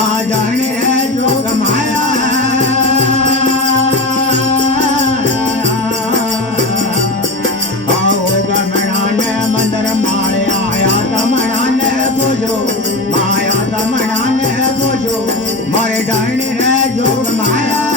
માં જાણી રે જોગ માયા આવો ગમણાને મંદર માળે આયા તમણાને પૂજો માયા તમણાને પૂજો મારે જાણી રે જોગ માયા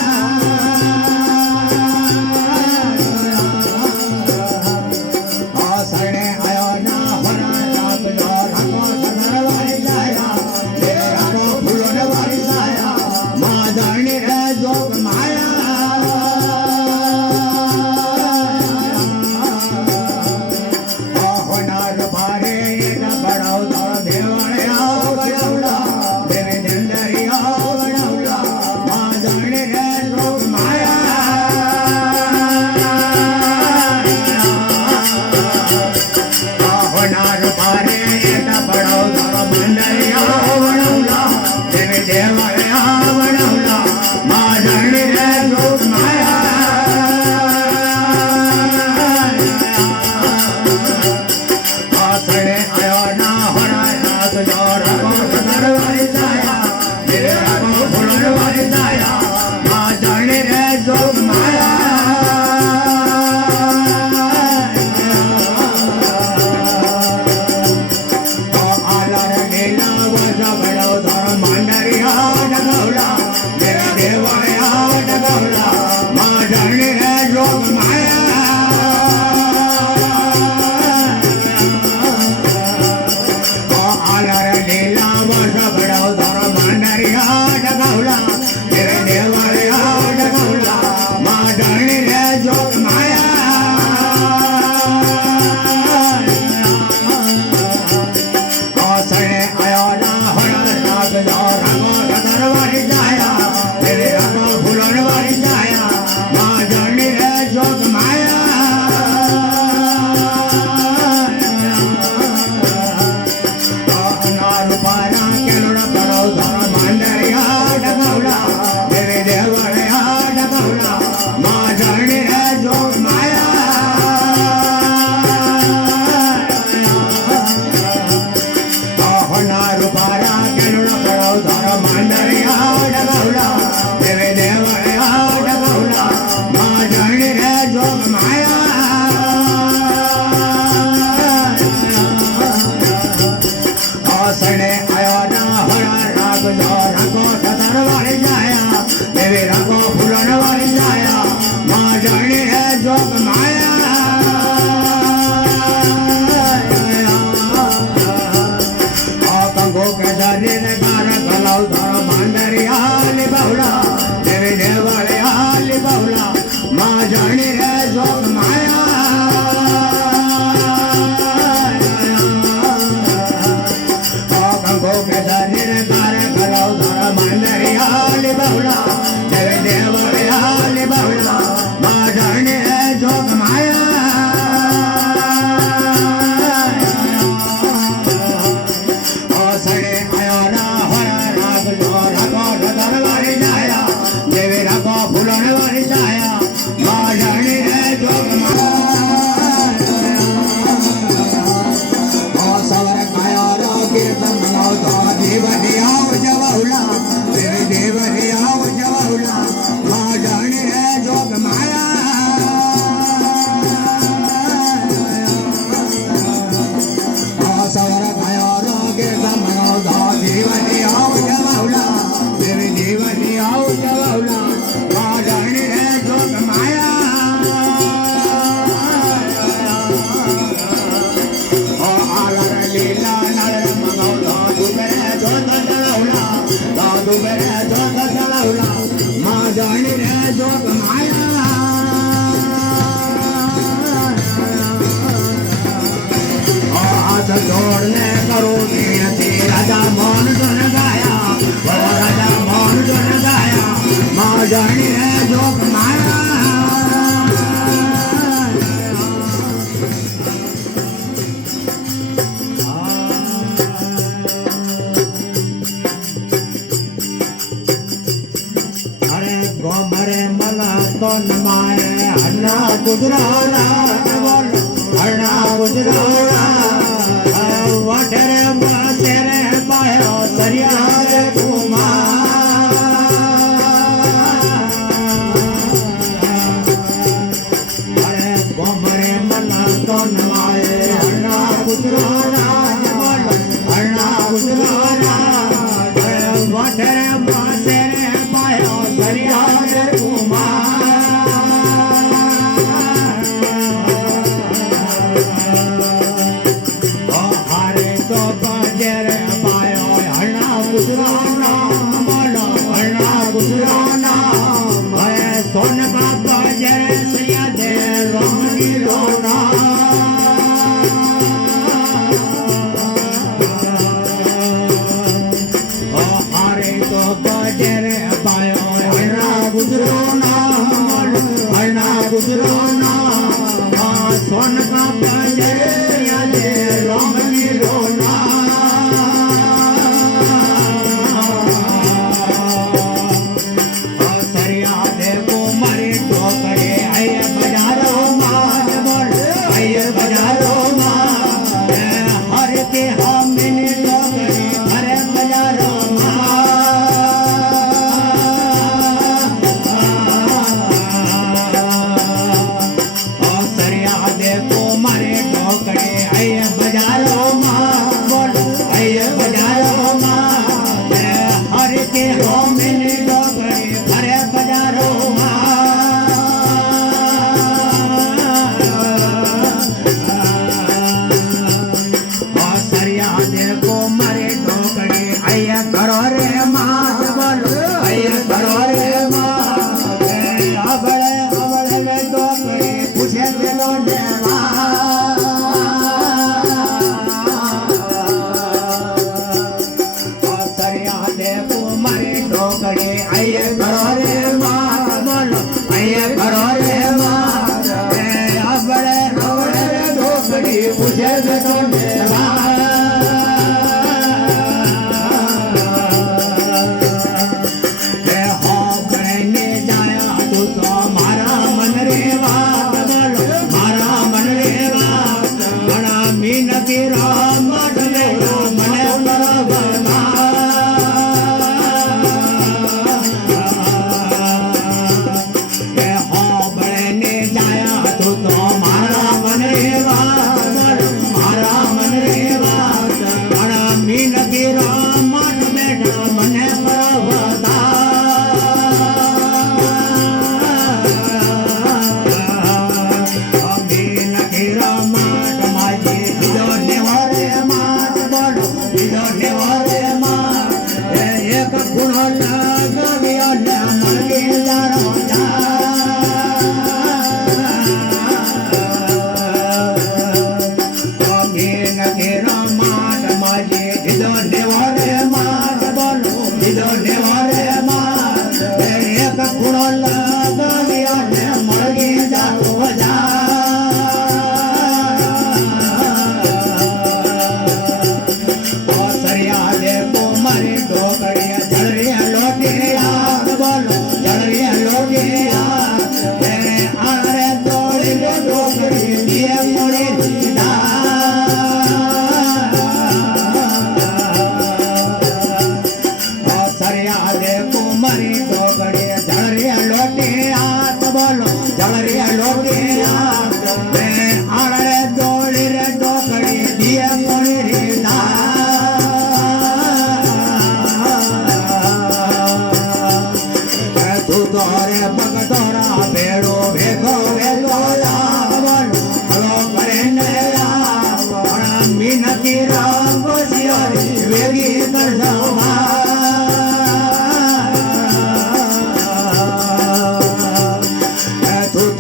જોડને કરું વિનતી રાજા મોન જન ગાયા રાજા મોન જન ગાયા માં જાણી હે જોગ માયા અરે ગોમરે મલા તો નમાય હરના ગુજરાત બોલ હરના ગુજરાત વાટરે માસેરે પાયો સરિયા રે કુમાર सोन का बाजर सैया दे रोमनी रोना ओ हारे तो बाजर पायो हरना गुजरो ना हरना गुजरो ना सोन का बाजर सैया दे रोमनी रोना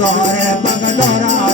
तोरे पग तोरा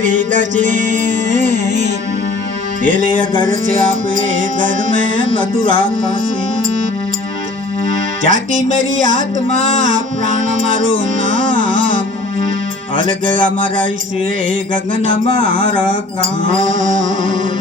तेरी दची दिले घर से आपे घर में मधुरा काशी जाती मेरी आत्मा प्राण मारो नाम अलग हमारा से गगन हमारा काम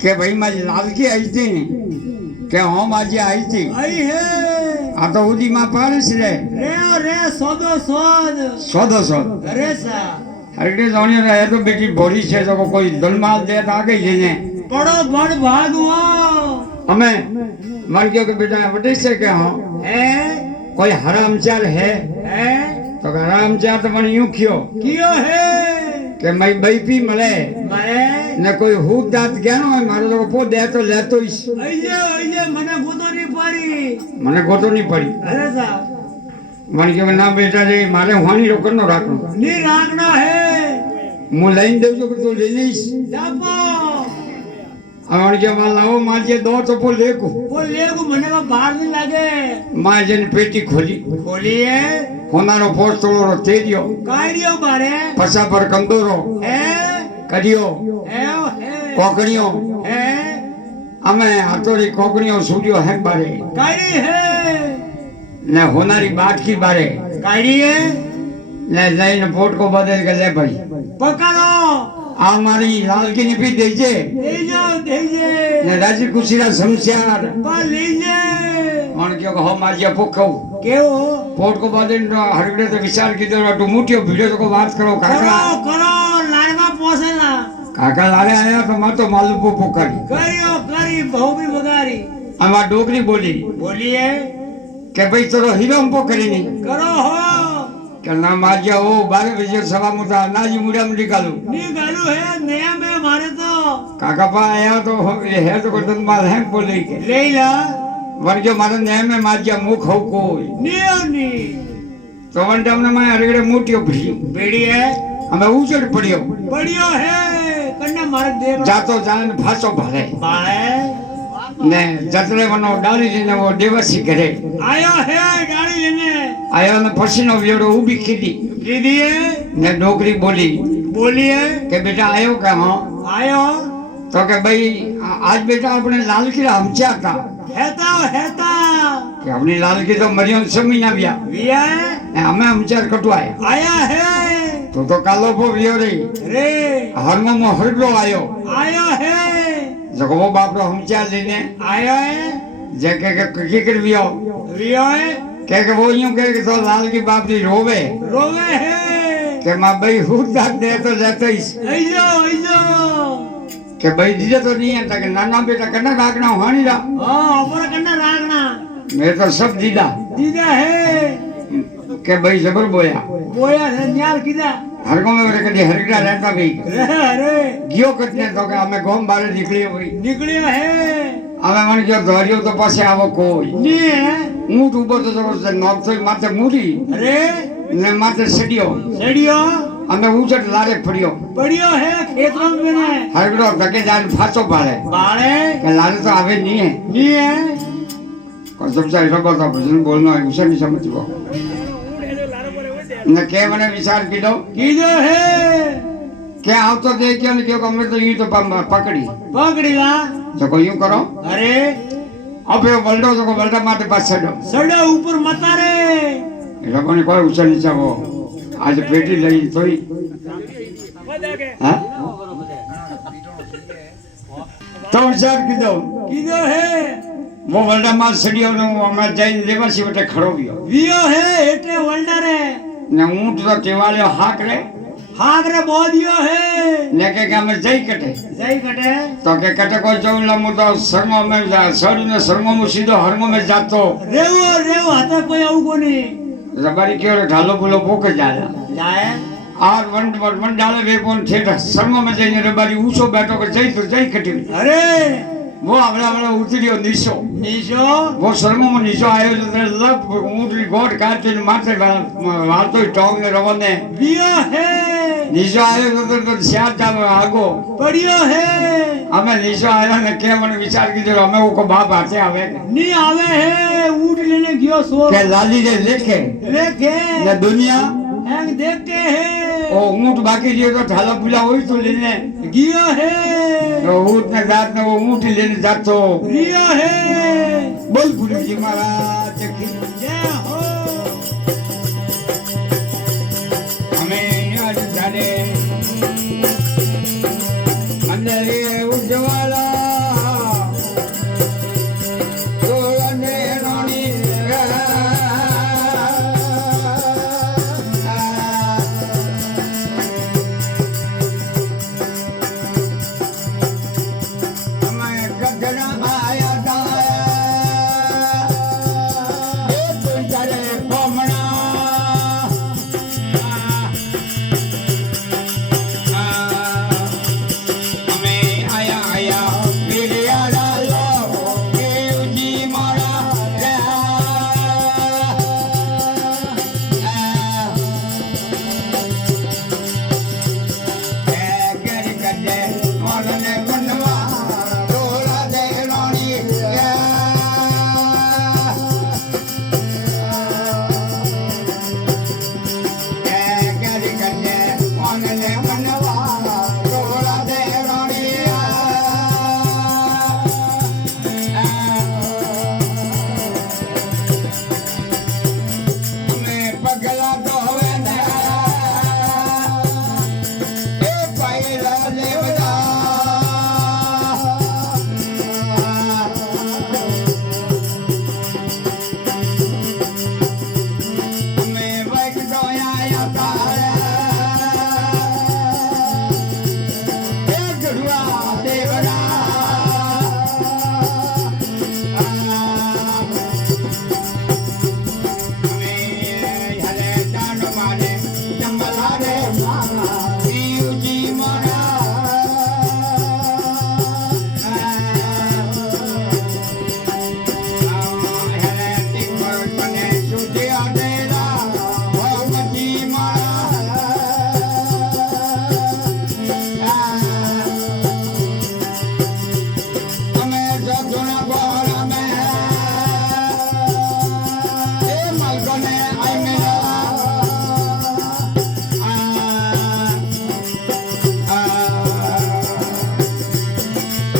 કે ભાઈ મારી લાલકી આવી હતી ને કે હું આજે આવી હતી आई है આ તો ઉડી માં પાડસ રે रे सोदो सोद સોદો સોદ अरे सा હરડે જોણી રહે તો બેટી ભોરી છે તો કોઈ દલમાલ દે તો આગળ જઈને पड़ो बड़ भागो અમે માર કે બેટા વટે છે કે હું है કોઈ હરામચાર હે તો કે હરામચાર તો મને યું કયો कियो है કે મારી બૈપી મળે मैं ને કોઈ હુક દાંત ગેનો હોય મારો તો પો દે તો લેતો अये मने गोतो नहीं पारी મને ગોતો નહીં પડી अरे सा મને કે ના બેટા રે મારે હોની રોકડ નો રાખો नी राखना है હું લઈને દઉં છું કે તું લઈ લઈશ जापो અમારે કે માં લાવો માં જે દો તો પો લેકું वो ले को मने का बाहर नहीं लागे માં જેને પેટી ખોલી खोली है હોનારો પોસ્ટ તોડો તેર્યો काइडियो बारे પસા પર કંદોરો है કર્યો है કોકણીઓ है અમે હાથોડી કોકણીઓ સૂર્યો હે બારે काइडी है ને હોનારી બાટકી બારે काइडी है ને લઈને પોટકો બદલ કે લે ભાઈ पकड़ो આ મારી લાલકી ની પી દેજે दीजिए ને રાજી ખુશીના સમસ્યાર पर लीजिए પણ કયો હો માજે પોખવું क्यों પોટકો બદલ હરગડે તો વિચાર કીધો તું મૂઠ્યો ભીડ્યો તો વાત કરો કાકા करो लाड़वा पोसेला કાકા લારે આયા તો માં તો માલુપો પોકારી करियो करी बहु भी बगारी આમાં ડોગરી બોલી बोलिए કે ભાઈ તારો હીરો પોખરી ની करो हो કે ના માજ્યા ઓ 12 બજે સવા મોટા અનાજી મુડા મુડી કાલું नी गालू है नया में મારે તો કાકાપા આયા તો હે તો કરતો મારે હેમ બોલી કે લઈ લા વર્જો મારે નેમે માજ્યા મુખ હો કોઈ નિયોની તો વંડમને માં અરગડે મોટીઓ ભરી બેડી હે અમે ઉજડ પડ્યો પડ્યો હે કન્ના મારે દેવ જાતો જાન ફાસો ભરે બાળે ને જતરે વનો ડાળી લઈને વો દેવસી ઘરે આયો હે ગાડી લઈને આયો ને પછીનો વેડો ઊભી કીધી કીધી હે ને ડોકરી બોલી બોલી હે કે બેટા આયો કે હા આયો તો કે ભાઈ આજ બેટા આપણે લાલ કિલા હમચ્યા હતા હેતા કે આપણી લાલ કી તો મરિયમ સમી ના વ્યા વિયા ને અમે હમચાર કટવાય આયા હે તો કાલો પો વ્યો રે રે હરમો હરડો આયો હે જગવો બાપરો હમચાર લઈને આયો હે જે કે કર વ્યો વિયો હે કે वो यूं के तो लाल की बाप री रोवे રોવે હે કે માં भाई હું દાદ दे तो जाते ही આઈજો કે भाई दीजे तो नहीं आता कि नाना बेटा करना राखना हानी रा હા અપર કન્ના રાખના मैं तो सब दीदा દીદા હે के भाई जबर बोया બોયા હે ન્યાલ કીધા हर को में कदी हरगड़ा रहता भाई રે गयो कटने तो के हमें गोम बारे निकली भाई નીકળ્યો હે हमें मन जो धोरियो तो पासे आवो कोई ની હે ऊंट ऊपर तो जबरदस्त नॉक तो माथे मुड़ी રે ने माथे सडियो સડ્યો हमें ऊंचट लारे पड़ियो પડ્યો હે ખેતરો મેને हरगड़ो धके जान फासो पाड़े બાળે के लारे तो आवे नहीं है ની હે कसम से ऐसा बात भजन बोलना है उसे नहीं समझ को न के मैंने विचार कीधो કીધો હે के आओ तो देखियो ने क्यों हमने तो यूं तो पकड़ी પકડીલા जो को यूं करो અરે अब ये बल्डो तो को बल्डा माटे पास छड़ो સડો ઉપર મતા રે ये लोगों ने कोई ऊंचा नीचा वो आज पेटी लई तोई हां तो विचार कीधो કીધો હે वो बल्डा मार छड़ियो ने हमें जाइन लेवर सी बटे खड़ो गयो વિયો હે એટલે વલડા રે ने ऊंट तो टेवाळ्यो हाक रे હાગરે બોધ્યો હે ने के हमें जई कटे જઈ કટે तो के कटे को चौला मु तो संगो में सड़ी ने संगो में सीधो हरमो में जातो રેવો હતા કોઈ આવું કોની रबारी के ढालो बोलो पोके जाला જાય आर वन डाले वे कोन ठेठ संगो में जईने रबारी ऊंचो बैठो के जई तो जई कटी અરે वो आवड़ा उतरियो नीचो નીચો वो संगो में नीचो आयो तो लप ऊंटरी गोट काटे ने माथे वातो टोंग ने रवने વિયો હે नीचो आयो तो श्यार जावे आगो પડ્યો હે हमें नीचो आया ने के मन विचार कीधो हमें वो को बाप आते आवे ની આવે હે ઊંટ લઈને ગયો સોર के लाली जे लेखे લેખે ने दुनिया એમ દેખતે હે ओ ऊंट बाकी जो तो ठाला पुला होई तो लेने ગયો હે तो ऊंट ने जात ने वो ऊंट लेने जातो વિયો હે बोल गुरु जी महाराज की જય હો हमें आज जाने अंदर उज्ज्वला सोने रानी हमें गगना आया दाया तुझे कोमना हमें आया आया मेरे आला लो के उजी मारा कर कर दे मोरने बनवा तोला दे रानी દક્ષિણ પર અમે એ મલકોને આઈને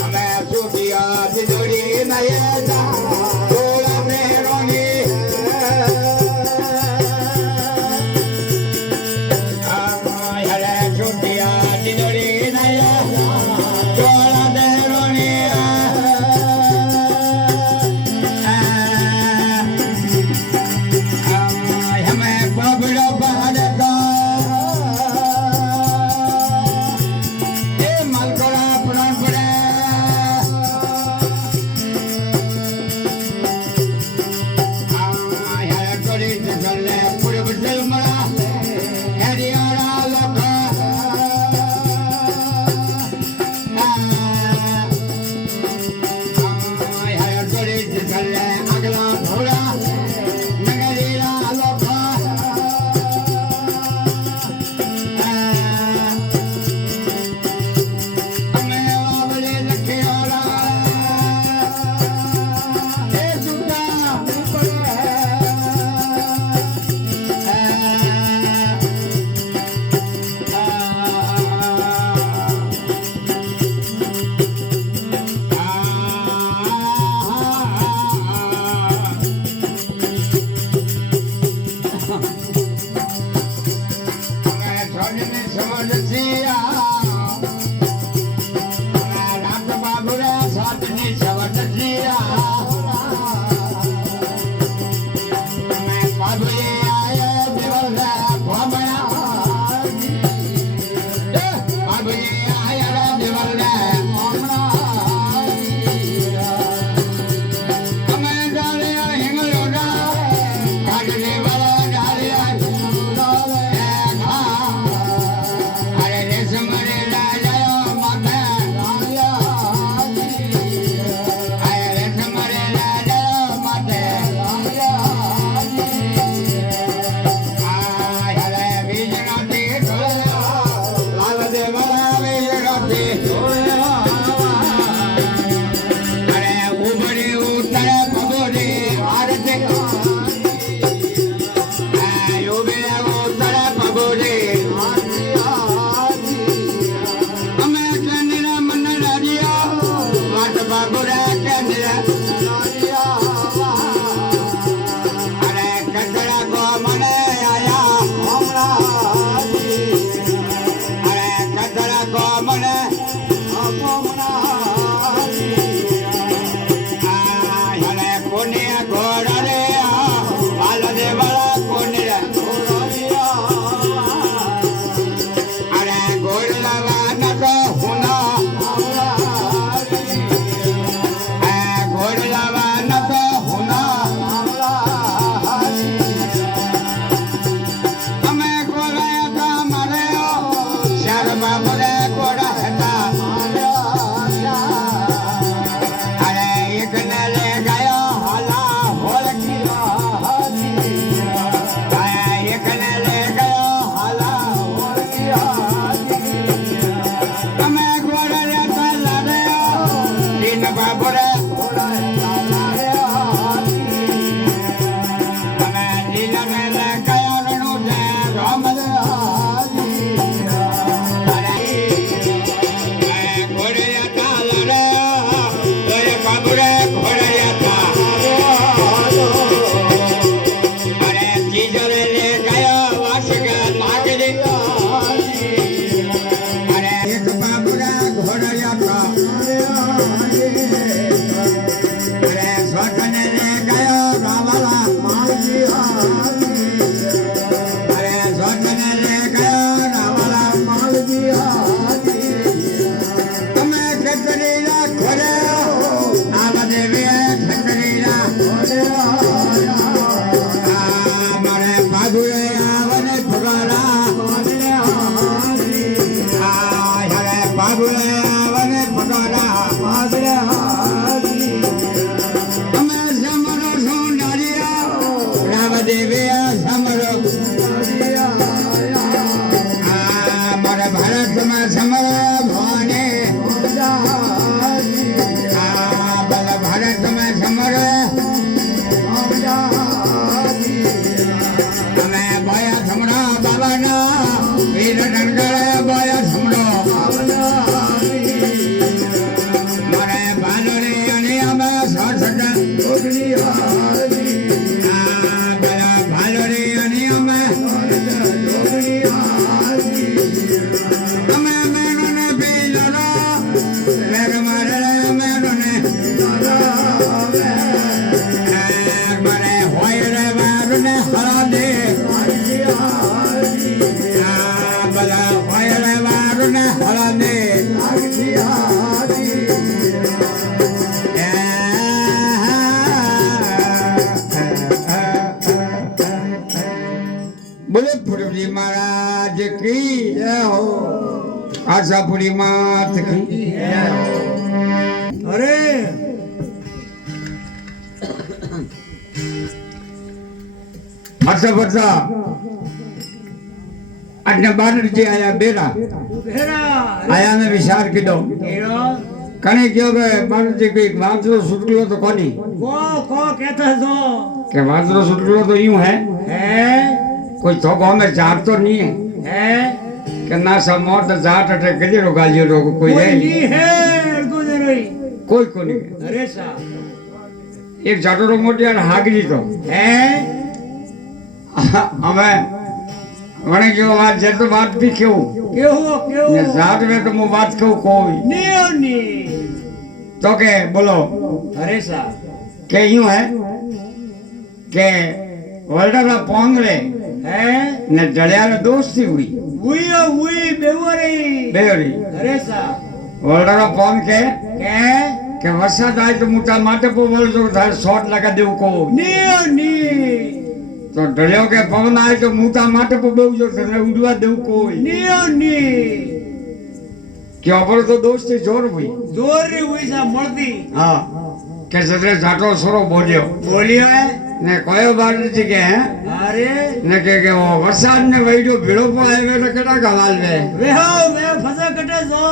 અમે સુટિયા દિજોડી નયે જા તોલા મેરોની હરે સુટિયા દિજોડી નયે તોલા મેરોની फुरवली महाराज की જય હો आशापुरी मात की જય હો અરે अच्छा बच्चा अन्य बानर जी आया बेरा બેરા आया ने विचार किदो કેરો कने क्यों गए बानर जी कोई वांदरो सुटलो तो कोनी કો કહેતા છો के वांदरो सुटलो तो यूं है હે कोई तो गांव में जाट तो नहीं है હે कि ना सब मौत जाट अटे गजरो गालियो रो कोई है કોઈ ની હે ગુજરી कोई को नहीं અરે સા एक जाटो मोटियार हागरी तो હે हमें वणे क्यों बात जे तो बात भी क्यों કેવો ने કેવો जाट में तो मु बात क्यों कोई નીઓ ની तो के बोलो અરે સા के यूं है के वर्ल्डरा पोंगले હે ने जड़िया ने दोस्ती हुई ઉઈ બેવરી बेरी અરે સા वर्ल्डरा पोंग કે के वरसाद आए तो मुटा माटे पो बोल जो था शॉट लगा देव को નીઓ ની तो डरियो के पवन आए तो मुटा माटे पो बेव जो था उड़वा देव कोई નીઓ ની क्यों पर तो दोस्ती जोर हुई જોરી ઉઈ સા મળતી हाँ के सदरे जाटो सोरो बोलियो બોલ્યો હે ने कोयो बार जी के हैं અરે ने के वो वरसाद ने वहीडो भीड़ो पो आए तो केड़ा गवाल वे વેહો મે ફસા કટે જો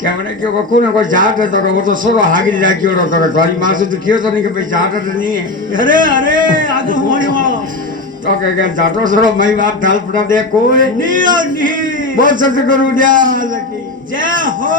क्या मैंने क्यों को कोने कोई जाट है तो वो तो सोरो हागिरी राखियो रो तो तुम्हारी मां से तो क्यों तो नहीं कि भाई जाट तो नहीं है અરે અરે આગળ હોણી વાળો तो के जाटो सोरो मई बात ढाल पड़ा दे कोई નીઓ ની बहुत सत्य करू दिया लकी જય હો